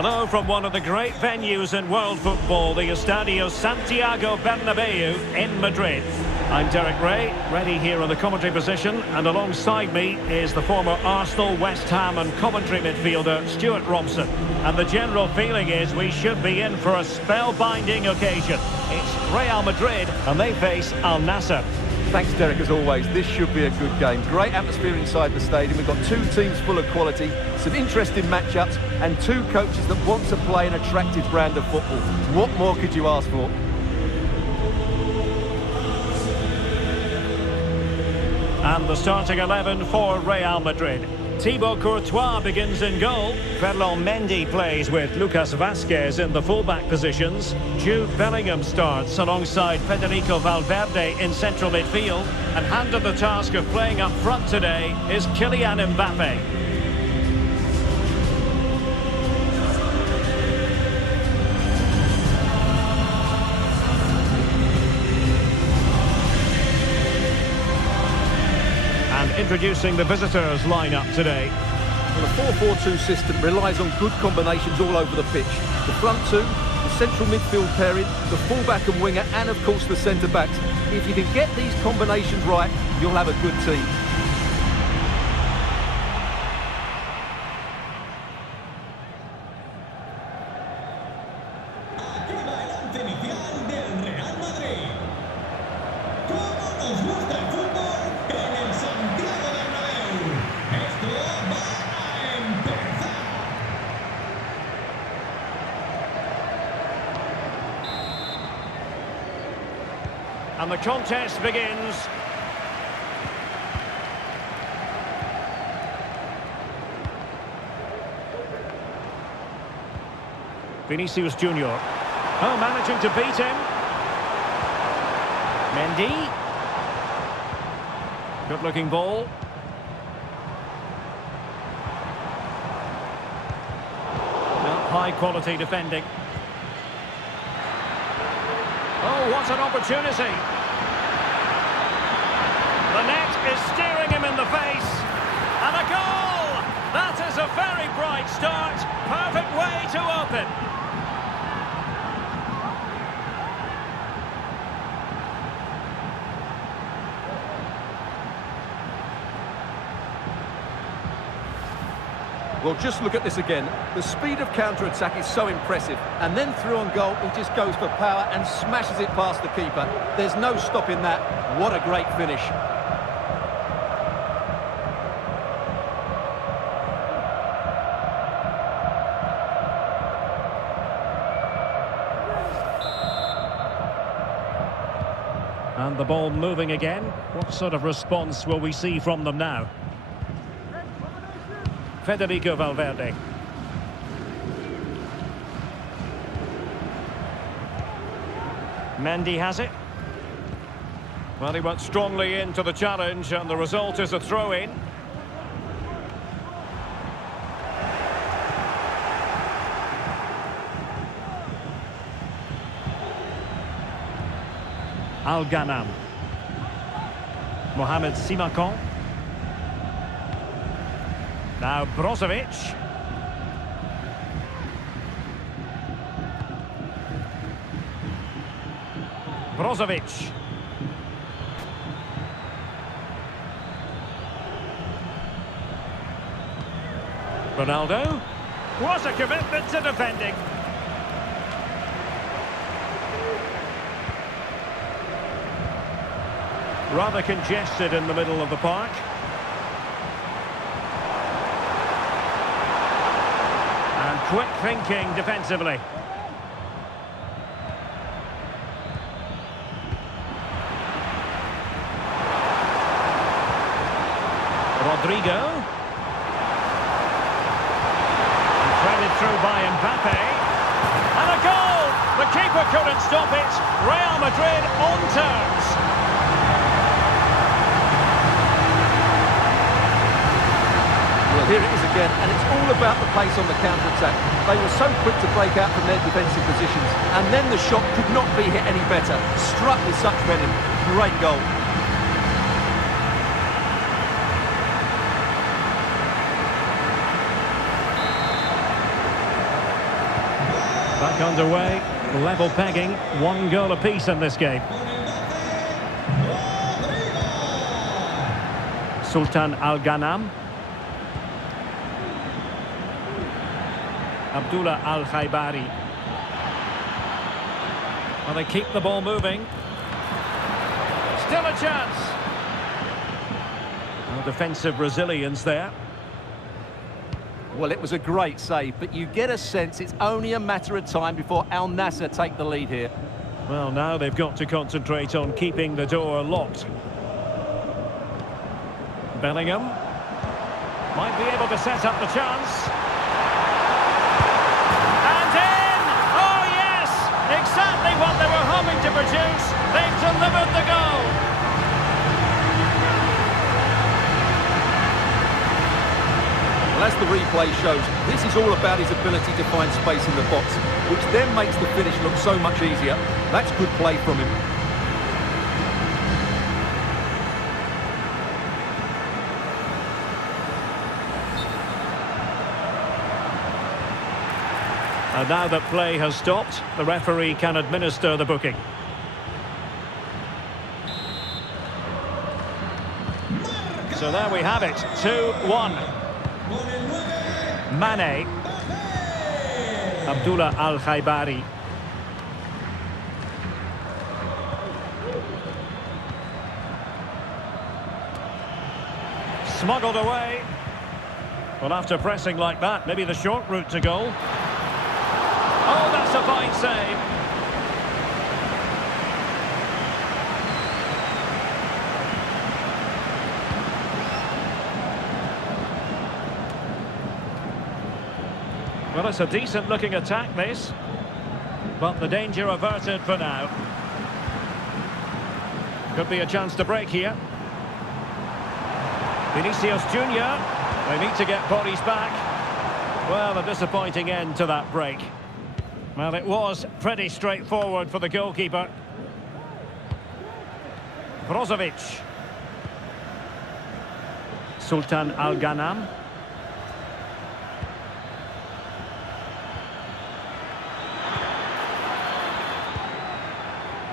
Hello from one of the great venues in world football, the Estadio Santiago Bernabeu in Madrid. I'm Derek Ray, ready here in the commentary position, and alongside me is the former Arsenal, West Ham and Coventry midfielder Stuart Robson. And the general feeling is we should be in for a spellbinding occasion. It's Real Madrid and they face Al Nassr. Thanks, Derek, as always. This should be a good game. Great atmosphere inside the stadium. We've got two teams full of quality, some interesting matchups, and two coaches that want to play an attractive brand of football. What more could you ask for? And the starting 11 for Real Madrid. Thibaut Courtois begins in goal. Ferland Mendy plays with Lucas Vazquez in the fullback positions. Jude Bellingham starts alongside Federico Valverde in central midfield. And handed the task of playing up front today is Kylian Mbappe. Introducing the visitors lineup today. Well, the 4-4-2 system relies on good combinations all over the pitch. The front two, the central midfield pairing, the fullback and winger, and of course the centre-backs. If you can get these combinations right, you'll have a good team. And the contest begins. Vinicius Junior. Oh, managing to beat him. Mendy. Good-looking ball. High-quality defending. Oh, what an opportunity. The net is steering him in the face. And a goal! That is a very bright start. Perfect way to open. Well, just look at this again. The speed of counter-attack is so impressive. And then through on goal, he just goes for power and smashes it past the keeper. There's no stopping that. What a great finish. And the ball moving again. What sort of response will we see from them now? Federico Valverde. Mendy has it. Well, he went strongly into the challenge and the result is a throw-in. Al-Ghanam. Mohamed Simakan. Now Brozovic. Brozovic. Ronaldo. What a commitment to defending. Rather congested in the middle of the park. And quick thinking defensively. Rodrigo. And threaded through by Mbappe. And a goal! The keeper couldn't stop it. Real Madrid on terms. Here it is again, and it's all about the pace on the counter-attack. They were so quick to break out from their defensive positions, and then the shot could not be hit any better. Struck with such venom. Great goal. Back underway, level pegging, 1 goal apiece in this game. Sultan Al Ghanam. Abdullah Al Khaibari. Well, they keep the ball moving. Still a chance. Well, defensive resilience there. Well, it was a great save, but you get a sense it's only a matter of time before Al Nassr take the lead here. Well, now they've got to concentrate on keeping the door locked. Bellingham might be able to set up the chance. And in! Oh, yes! Exactly what they were hoping to produce. They've delivered the goal. Well, as the replay shows, this is all about his ability to find space in the box, which then makes the finish look so much easier. That's good play from him. And now that play has stopped, the referee can administer the booking. So there we have it, 2-1. Mane. Abdullah Al Khaibari. Smuggled away. Well, after pressing like that, maybe the short route to goal. Oh, that's a fine save. Well, it's a decent-looking attack, this. But the danger averted for now. Could be a chance to break here. Vinicius Junior. They need to get bodies back. Well, a disappointing end to that break. Well, it was pretty straightforward for the goalkeeper. Brozovic. Sultan Al Ghanam.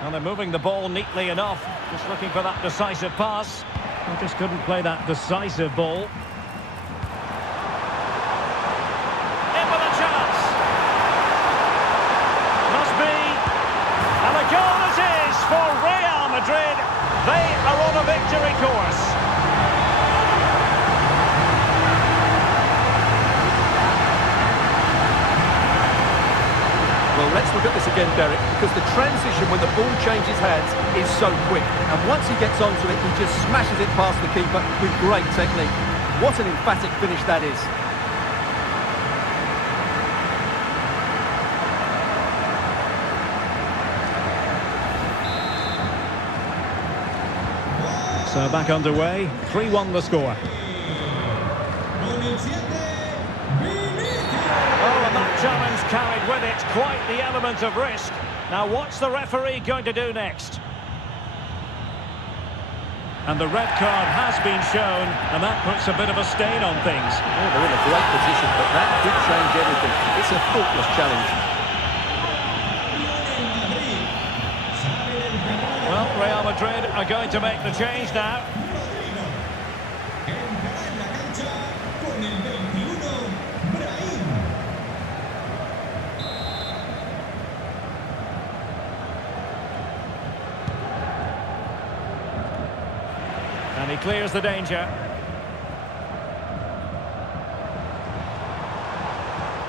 And they're moving the ball neatly enough. Just looking for that decisive pass. They just couldn't play that decisive ball. In with a chance. Must be. And a goal it is for Real Madrid. They are on a victory course. Well, let's look at this again, Derek, because the transition when the ball changes hands is so quick. And once he gets onto it, he just smashes it past the keeper with great technique. What an emphatic finish that is. So back underway, 3-1 the score. Challenge carried with it quite the element of risk. Now what's the referee going to do next? And the red card has been shown, and that puts a bit of a stain on things. Oh, they're in a great position, but that could change everything. It's a faultless challenge. Well, Real Madrid are going to make the change now. And he clears the danger.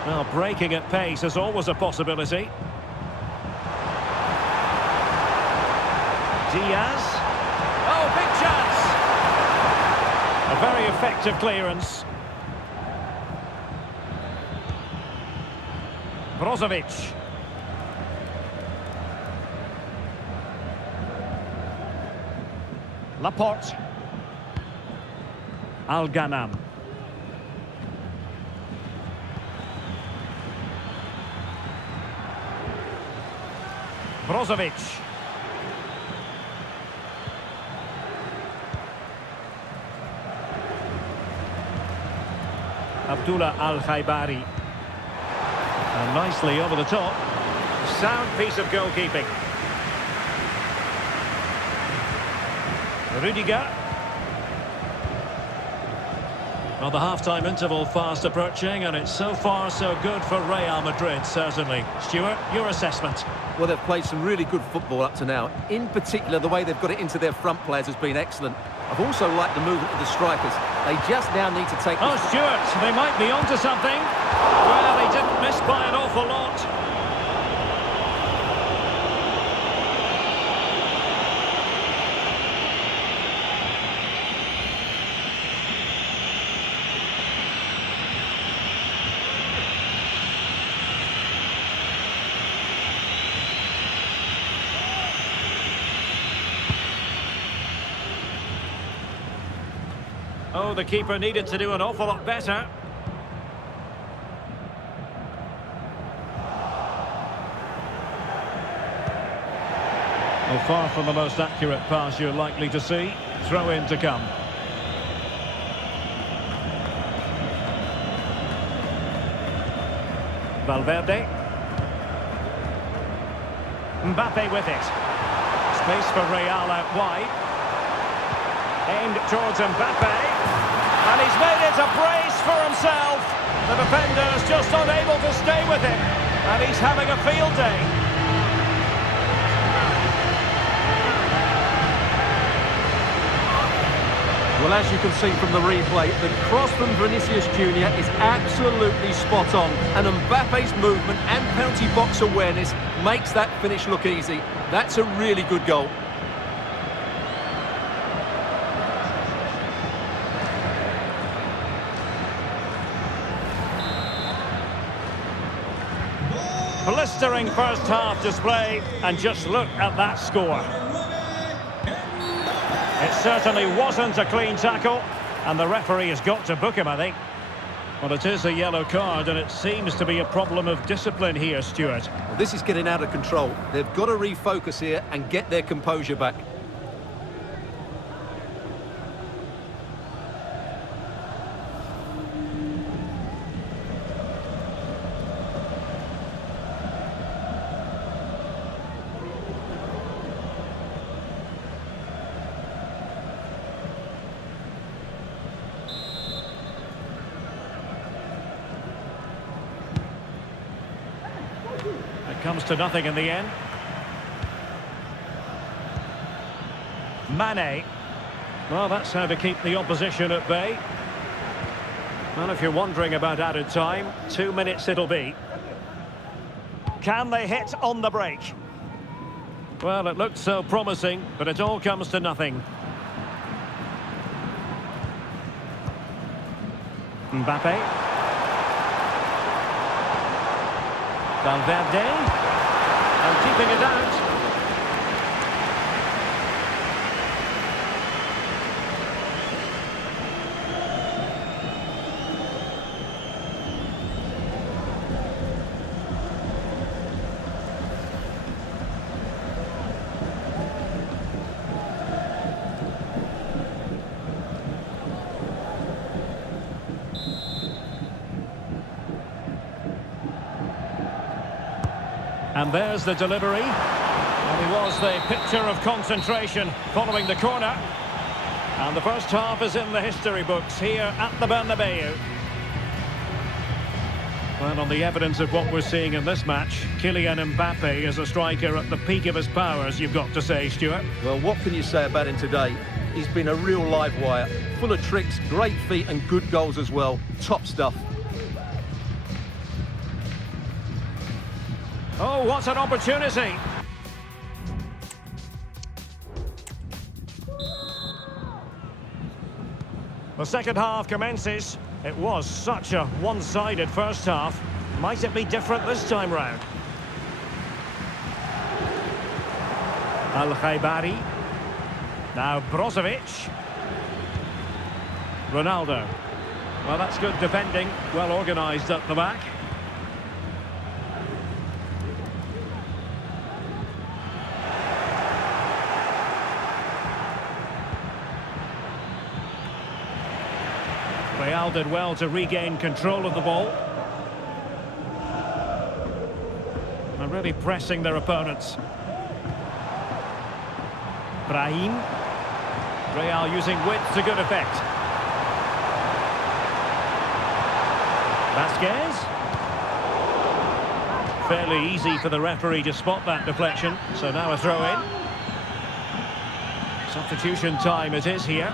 Well, breaking at pace is always a possibility. Diaz. Oh, big chance! A very effective clearance. Brozovic. Laporte. Al Ghanam. Brozovic. Abdullah Al Khaibari. And nicely over the top. Sound piece of goalkeeping. Rudiger. Well, the half-time interval fast approaching, and it's so far so good for Real Madrid, certainly. Stuart, your assessment? Well, they've played some really good football up to now. In particular, the way they've got it into their front players has been excellent. I've also liked the movement of the strikers. They just now need to take... Oh, Stuart, they might be onto something. Well, he didn't miss by an awful lot. Oh, the keeper needed to do an awful lot better. Well, far from the most accurate pass you're likely to see. Throw in to come. Valverde. Mbappe with it. Space for Real out wide. Aimed towards Mbappe. And he's made it a brace for himself. The defender's just unable to stay with him. And he's having a field day. Well, as you can see from the replay, the cross from Vinicius Jr. is absolutely spot on. And Mbappe's movement and penalty box awareness makes that finish look easy. That's a really good goal. Blistering first half display, and just look at that score. It certainly wasn't a clean tackle, and the referee has got to book him, I think. Well, it is a yellow card, and it seems to be a problem of discipline here, Stuart. Well, this is getting out of control. They've got to refocus here and get their composure back. It comes to nothing in the end. Mane. Well, that's how to keep the opposition at bay. Well, if you're wondering about added time, 2 minutes it'll be. Can they hit on the break? Well, it looked so promising, but it all comes to nothing. Mbappe. Valverde, and keeping it out. And there's the delivery. And he was the picture of concentration following the corner. And the first half is in the history books here at the Bernabeu. Well, on the evidence of what we're seeing in this match, Kylian Mbappe is a striker at the peak of his powers, you've got to say, Stuart. Well, what can you say about him today? He's been a real live wire, full of tricks, great feet and good goals as well. Top stuff. Oh, what an opportunity! The second half commences. It was such a one-sided first half. Might it be different this time round? Al-Khaibari. Now Brozovic. Ronaldo. Well, that's good defending. Well organised at the back. Real did well to regain control of the ball. They're really pressing their opponents. Brahim. Real using width to good effect. Vasquez. Fairly easy for the referee to spot that deflection. So now a throw in. Substitution time it is here.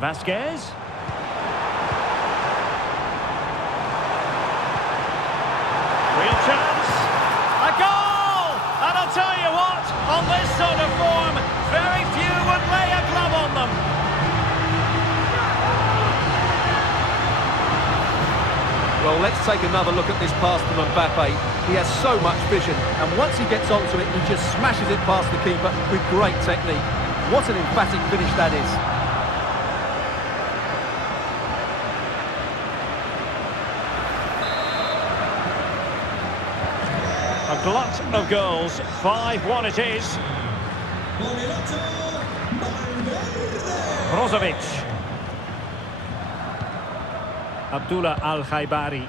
Vasquez. Real chance. A goal! And I'll tell you what, on this sort of form, very few would lay a glove on them. Well, let's take another look at this pass from Mbappe. He has so much vision, and once he gets onto it, he just smashes it past the keeper with great technique. What an emphatic finish that is. A glut of goals, 5-1 it is. Brozovic. Abdullah Al-Khaibari.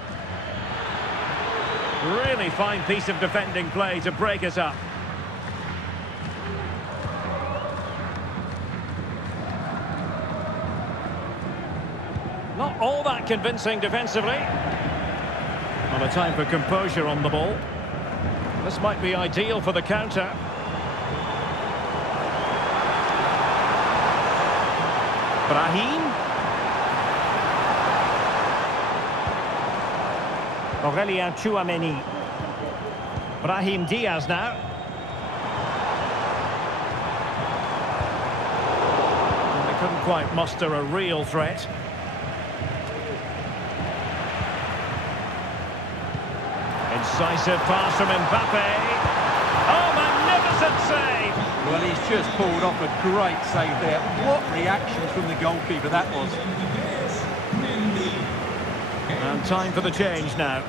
Really fine piece of defending play to break us up. Not all that convincing defensively. Not a time for composure on the ball. This might be ideal for the counter. Brahim. Aurelien Tchouameni. Brahim Diaz now. And they couldn't quite muster a real threat. Incisive pass from Mbappe. Oh, magnificent save! Well, he's just pulled off a great save there. What reaction from the goalkeeper that was. And time for the change now.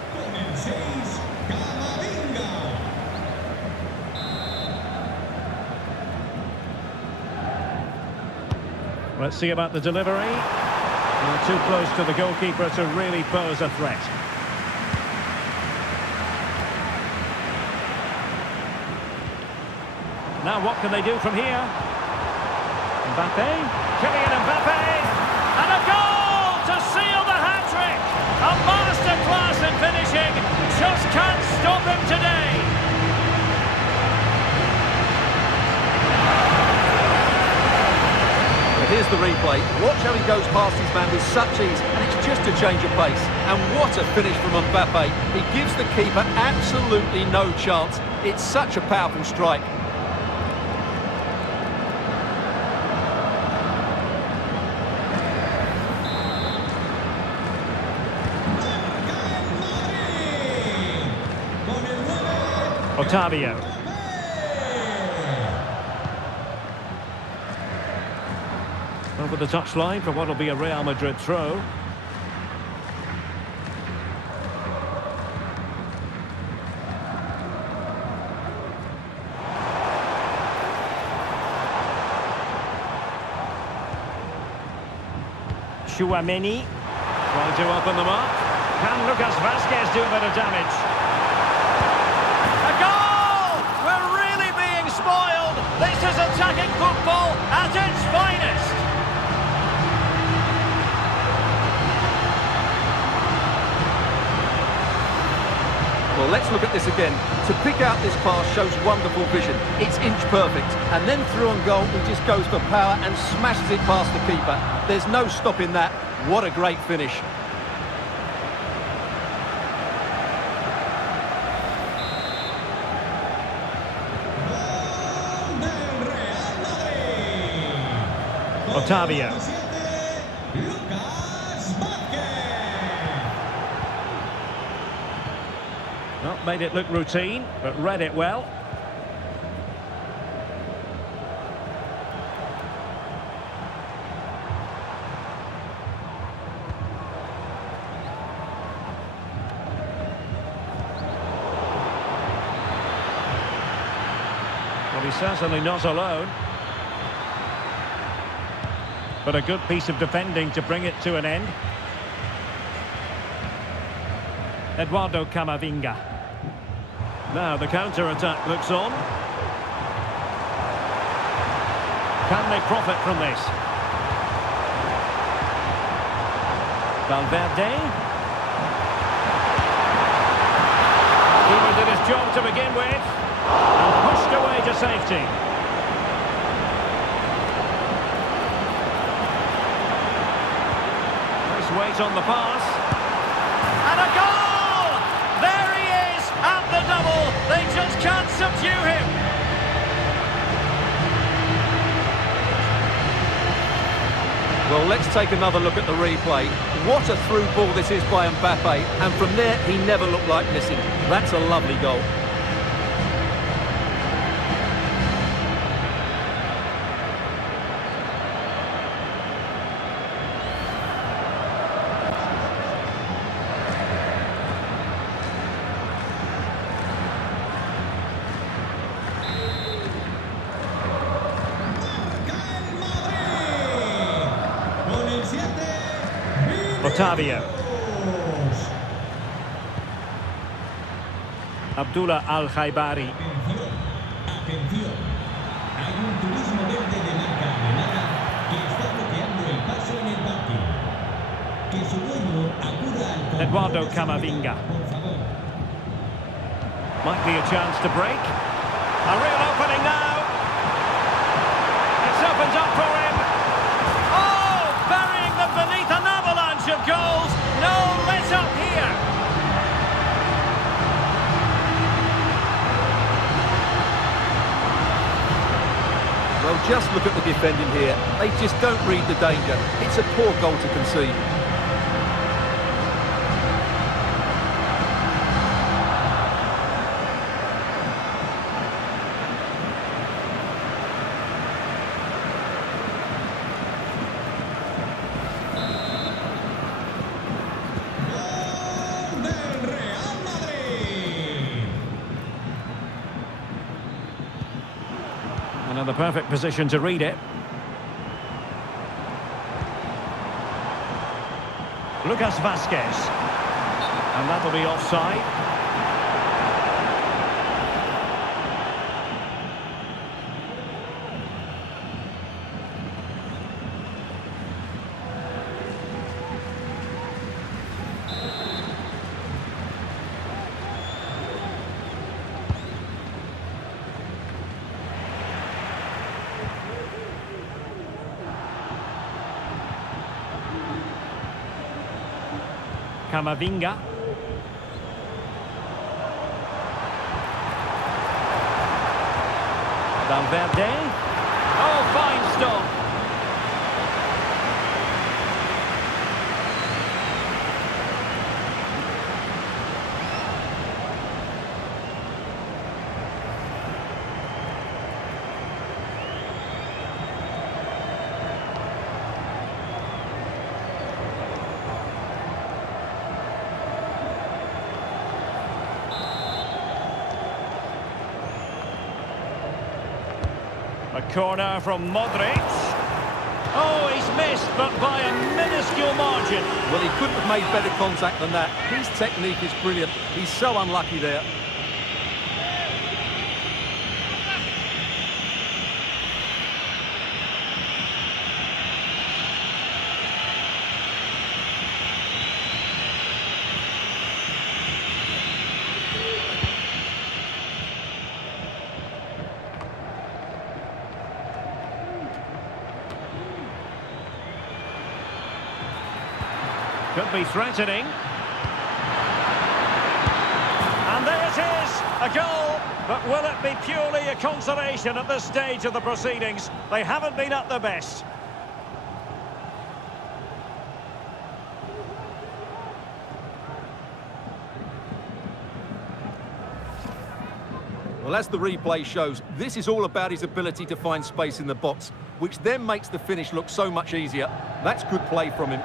Let's see about the delivery. Well, too close to the goalkeeper to really pose a threat. Now what can they do from here? Mbappe, Kylian Mbappe, and a goal to seal the hat-trick! A masterclass in finishing, just can't stop him today! But here's the replay. Watch how he goes past his man with such ease, and it's just a change of pace. And what a finish from Mbappe. He gives the keeper absolutely no chance. It's such a powerful strike. Otavio. Over the touchline for what will be a Real Madrid throw. Tchouameni trying to open them up. Can Lucas Vasquez do a bit of damage? A goal! We're really being spoiled. This is attacking football at its finest. Well, let's look at this again. To pick out this pass shows wonderful vision. It's inch perfect. And then through on goal, he just goes for power and smashes it past the keeper. There's no stopping that. What a great finish. Otavio. Well, made it look routine, but read it well. Well, he's certainly not alone. But a good piece of defending to bring it to an end. Eduardo Camavinga. Now the counter-attack looks on. Can they profit from this? Valverde. Keeper did his job to begin with. And pushed away to safety. Nice weight on the pass. And a goal! There he is at the double. They just can't subdue him. Well, let's take another look at the replay. What a through ball this is by Mbappe, and from there he never looked like missing. That's a lovely goal. Otavio. Abdullah Al-Khaibari. Atención, hay un turismo verde de marca alemana que está bloqueando el paso en el parque. Que su dueño acuda al Eduardo Camavinga. por favor. Might be a chance to break. A real opening now. It's opened up for him. Oh, burying them beneath an avalanche of goals. No let up here. Well, just look at the defending here. They just don't read the danger. It's a poor goal to concede. Gol del Real Madrid. Another perfect position to read it. Lucas Vazquez. And that'll be offside. Camavinga. Valverde. Oh, fine stop. A corner from Modric. Oh, he's missed, but by a minuscule margin. Well, he couldn't have made better contact than that. His technique is brilliant. He's so unlucky there. Could be threatening. And there it is, a goal. But will it be purely a consolation at this stage of the proceedings? They haven't been at their best. Well, as the replay shows, this is all about his ability to find space in the box, which then makes the finish look so much easier. That's good play from him.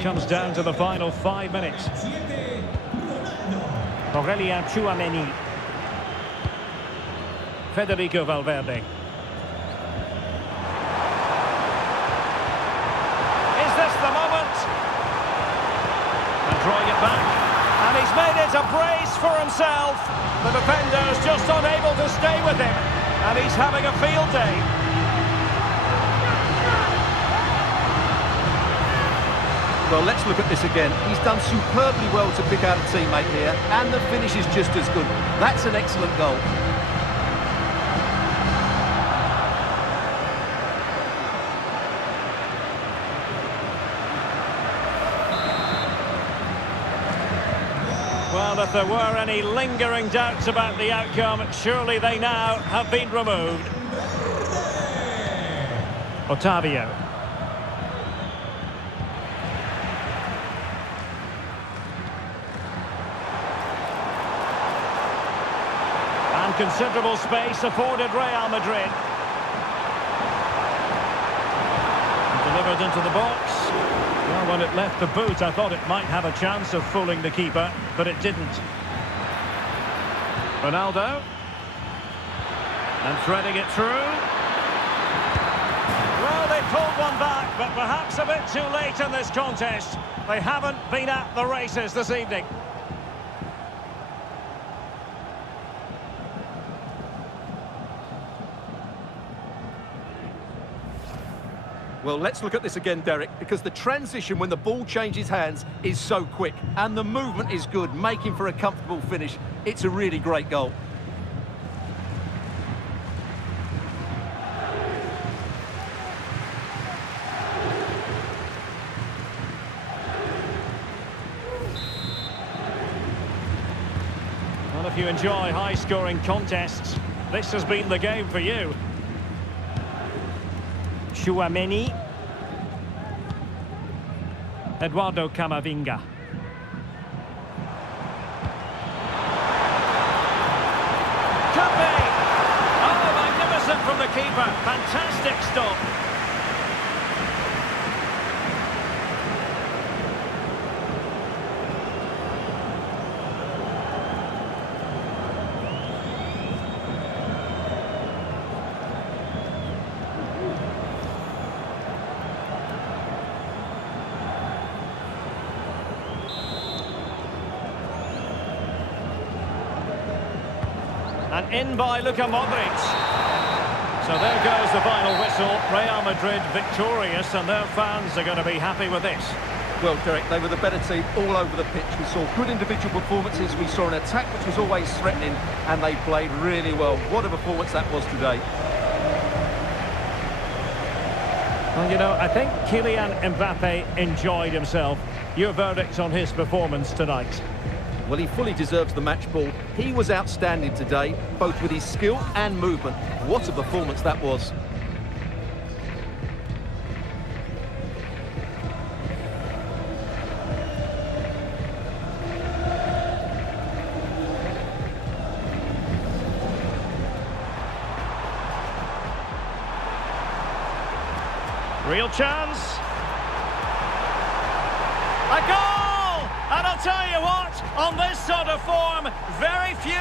it comes down to the final 5 minutes. 7, Ronaldo. Aurelien Tchouameni. Federico Valverde. Is this the moment? And drawing it back. And he's made it a brace for himself. The defender's just unable to stay with him. And he's having a field day. Well, let's look at this again. He's done superbly well to pick out a teammate here, and the finish is just as good. That's an excellent goal. Well, if there were any lingering doubts about the outcome, surely they now have been removed. Otavio. And considerable space afforded Real Madrid. Delivered into the box. Well, when it left the boot, I thought it might have a chance of fooling the keeper, but it didn't. Ronaldo. And threading it through. Well, they pulled one back, but perhaps a bit too late in this contest. They haven't been at the races this evening. Well, let's look at this again, Derek, because the transition when the ball changes hands is so quick, and the movement is good, making for a comfortable finish. It's a really great goal. Well, if you enjoy high-scoring contests, this has been the game for you. Tchouameni. Eduardo Camavinga. Could be! Oh, magnificent from the keeper. Fantastic stop. And in by Luka Modric. So there goes the final whistle. Real Madrid victorious, and their fans are going to be happy with this. Well, Derek, they were the better team all over the pitch. We saw good individual performances. We saw an attack which was always threatening, and they played really well. What a performance that was today. Well, you know, I think Kylian Mbappe enjoyed himself. Your verdict on his performance tonight? Well, he fully deserves the match ball. He was outstanding today, both with his skill and movement. What a performance that was. Real chance. A goal! And I'll tell you what, on this sort of form, very few